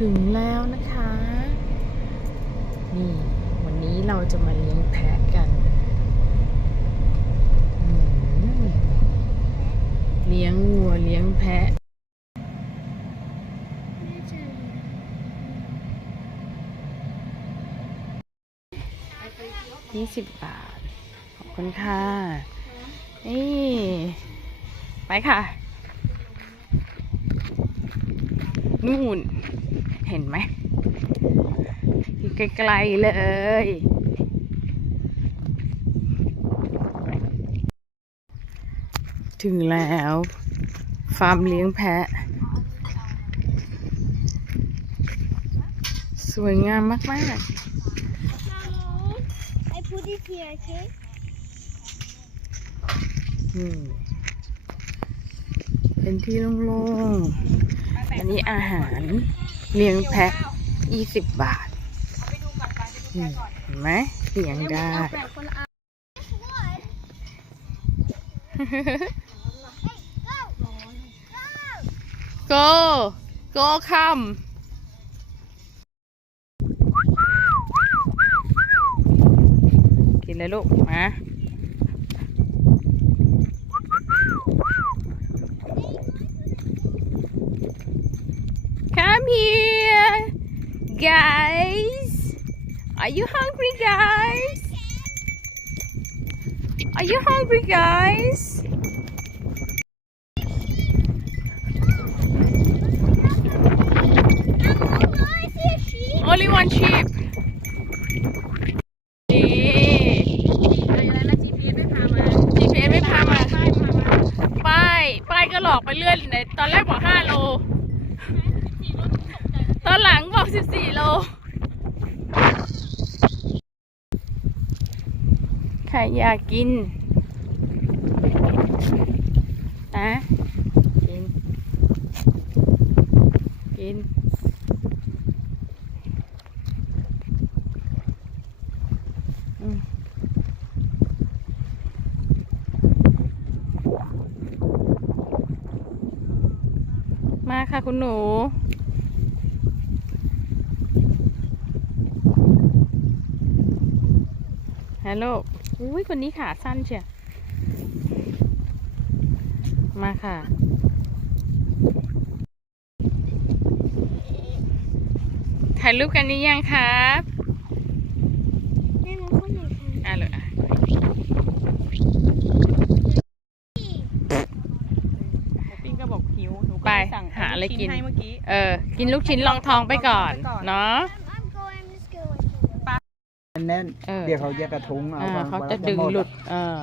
ถึงแล้วนะคะ นี่ วันนี้เราจะมาเลี้ยงแพะกันเลี้ยงวัวเลี้ยงแพะยี่สิบบาท ขอบคุณค่ะ นี่ไปค่ะนู่น เห็นไหมอยู่ไกลๆเลยถึงแล้ว ฟาร์มเลี้ยงแพะ สวยงามมาก Mama, ๆ I put it here, okay? อืมเป็นที่โล่งๆอั นนี้อาหารเลี้ยงแพะยี่สิบบาทอืมเห็นไหมเลี้ยงได้ go go come กินเลยลูก มา Come here, guys. Are you hungry, guys? Are you hungry, guys? I see a sheep. Only one sheep. นี่ GPS ไป้าย ป้ายก็หลอกไปเรื่อยไหนตอนแรกบอก5โล อนหลังบอก14โล ใครอยากกินนะกิน กินมาค่ะคุณหนู ฮัลโหลอุ้ยคนนี้ขาสั้นเชียวมาค่ะ ถ่ายรูปกันนี้ยังครับแม่น้องเขาหน่อยค่ะอะเลยอะปิ้งก็บอกหิวหนูไปหาอะไรกิน ให้เมื่อกี้ เออ กินลูกชิ้นลองท้องไปก่อนลองท้องไปก่อน เนาะ แน่นเออ เดี๋ยวเขาแยกกระทุงเอาอ่าบางเขาวันจะดึงมหลุดเออ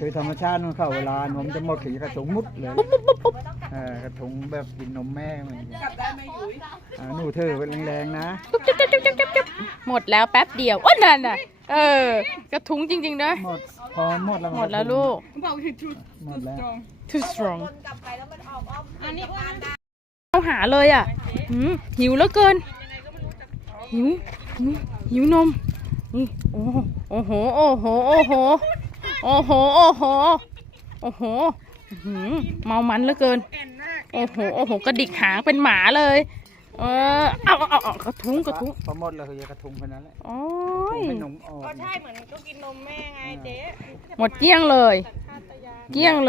คือธรรมชาติของเขาเวลานมจะหมดเขาจะกระทุงมุดเลยเออกระทุงแบบกินนมแม่เหมือนกันกลับได้ไหมยุ้ยอ่าหนูเธอเป็นแรงๆนะหมดแล้วแป๊บเดียวอ้วนนั่นน่ะเออกระทุ้งจริงๆนะหมดพอหมดแล้วหมดแล้วลูก บอกคือชุดหมดแล้ว too strong อันนี้เอาหาเลยอะหืมหิวแล้วเกิน หิวหิวหิวนม นี่โอ้โหโอ้โหโอ้โหโอ้โหโอ้โหโอ้โหโอ้โหอื้อหือเมามันเหลือเกินแอนมากโอ้โหโอ้โหกระดิกหางเป็นหมาเลย เออเอาเอาเอาเอากระทุ้งกระทุ้งพอหมดแล้วเขาจะกระทุงคนนั้นแหละโอ้ยให้นมออกก็ใช่เหมือนก็กินนมแม่ไงเจ๊หมดเกลี้ยงเลยชาตยานเกลี้ยงเลย